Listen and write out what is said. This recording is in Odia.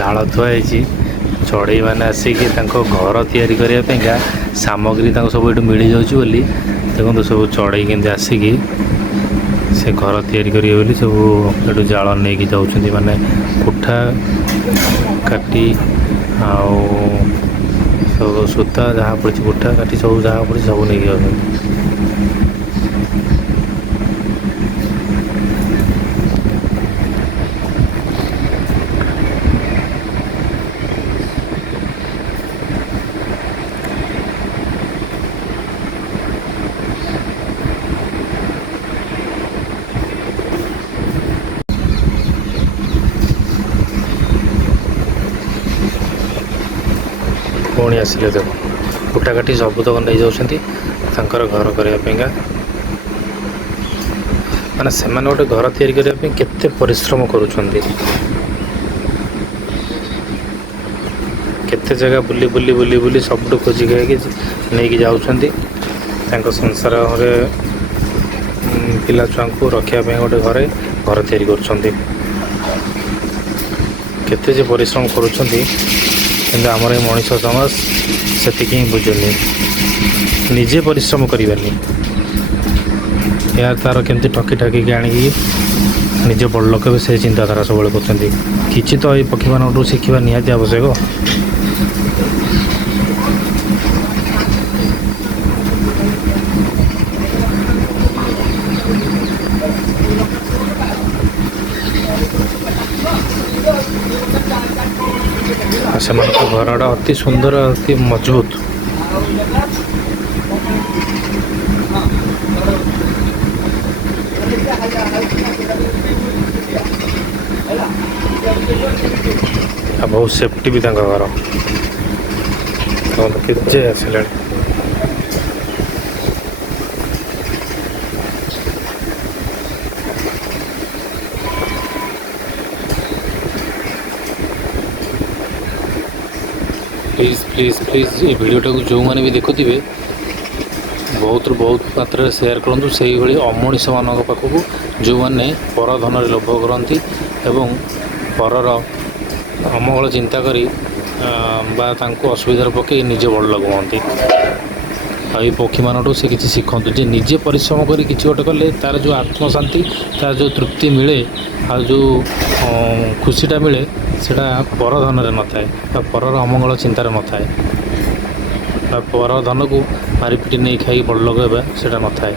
ଜାଳ ଥୁଆ ହେଇଛି। ଚଢ଼େଇ ମାନେ ଆସିକି ତାଙ୍କ ଘର ତିଆରି କରିବା ପାଇଁକା ସାମଗ୍ରୀ ତାଙ୍କୁ ସବୁ ଏଠୁ ମିଳିଯାଉଛି ବୋଲି ଦେଖନ୍ତୁ ସବୁ ଚଢ଼େଇ କେମିତି ଆସିକି ସେ ଘର ତିଆରି କରିବେ ବୋଲି ସବୁ ଏଠୁ ଜାଳ ନେଇକି ଯାଉଛନ୍ତି। ମାନେ କୁଠା କାଟି ଆଉ ସବୁ ସୂତା ଯାହା ପଡ଼ିଛି କୁଠା କାଟି ସବୁ ଯାହା ପଡ଼ିଛି ସବୁ ନେଇକି ଯାଉଛନ୍ତି। ପୁଣି ଆସିଲେ ଦେଖ କୁଟା କାଟି ସବୁତକ ନେଇଯାଉଛନ୍ତି ତାଙ୍କର ଘର କରିବା ପାଇଁକା। ମାନେ ସେମାନେ ଗୋଟେ ଘର ତିଆରି କରିବା ପାଇଁ କେତେ ପରିଶ୍ରମ କରୁଛନ୍ତି। କେତେ ଜାଗା ବୁଲି ବୁଲି ବୁଲି ବୁଲି ସବୁଠୁ ଖୋଜି ଖାଇକି ନେଇକି ଯାଉଛନ୍ତି। ତାଙ୍କ ସଂସାରରେ ପିଲା ଛୁଆଙ୍କୁ ରଖିବା ପାଇଁ ଗୋଟେ ଘର ତିଆରି କରୁଛନ୍ତି। କେତେ ଯେ ପରିଶ୍ରମ କରୁଛନ୍ତି, କିନ୍ତୁ ଆମର ଏ ମଣିଷ ସମାଜ ସେତିକି ହିଁ ବୁଝୁନି। ନିଜେ ପରିଶ୍ରମ କରିବାନି, ଏହା ତା'ର କେମିତି ଠକି ଠାକିକି ଆଣିକି ନିଜେ ବଡ଼ ଲୋକ ବି ସେ ଚିନ୍ତାଧାରା ସବୁବେଳେ କରୁଛନ୍ତି। କିଛି ତ ଏଇ ପକ୍ଷୀମାନଙ୍କଠୁ ଶିଖିବା ନିହାତି ଆବଶ୍ୟକ। ସେମାନଙ୍କ ଘରଟା ଅତି ସୁନ୍ଦର, ଅତି ମଜବୁତ। ଆଉ ବହୁତ ସେଫ୍ଟି ବି ତାଙ୍କ ଘର। କେତେ ଆସିଲାଣି। ପ୍ଲିଜ୍ ପ୍ଲିଜ୍ ପ୍ଲିଜ୍ ଏ ଭିଡ଼ିଓଟାକୁ ଯେଉଁମାନେ ବି ଦେଖୁଥିବେ ବହୁତରୁ ବହୁତ ମାତ୍ରାରେ ସେୟାର କରନ୍ତୁ ସେଇଭଳି ଅମଣିଷମାନଙ୍କ ପାଖକୁ, ଯେଉଁମାନେ ପରଧନରେ ଲୋଭ କରନ୍ତି ଏବଂ ପରର ଅମଙ୍ଗଳ ଚିନ୍ତା କରି ବା ତାଙ୍କୁ ଅସୁବିଧାରେ ପକାଇ ନିଜେ ବଡ଼ ଲୋକ ହୁଅନ୍ତି। ଆଉ ଏଇ ପକ୍ଷୀମାନଙ୍କଠୁ ସେ କିଛି ଶିଖନ୍ତୁ ଯେ ନିଜେ ପରିଶ୍ରମ କରି କିଛି ଗୋଟେ କଲେ ତା'ର ଯେଉଁ ଆତ୍ମଶାନ୍ତି, ତା'ର ଯେଉଁ ତୃପ୍ତି ମିଳେ, ଆଉ ଯେଉଁ ଖୁସିଟା ମିଳେ, ସେଇଟା ପରଧନରେ ନଥାଏ ବା ପରର ଅମଙ୍ଗଳ ଚିନ୍ତାରେ ନଥାଏ ବା ପର ଧନକୁ ମାରିପିଟି ନେଇ ଖାଇ ବଡ଼ ଲୋକ ହେବା ସେଇଟା ନଥାଏ।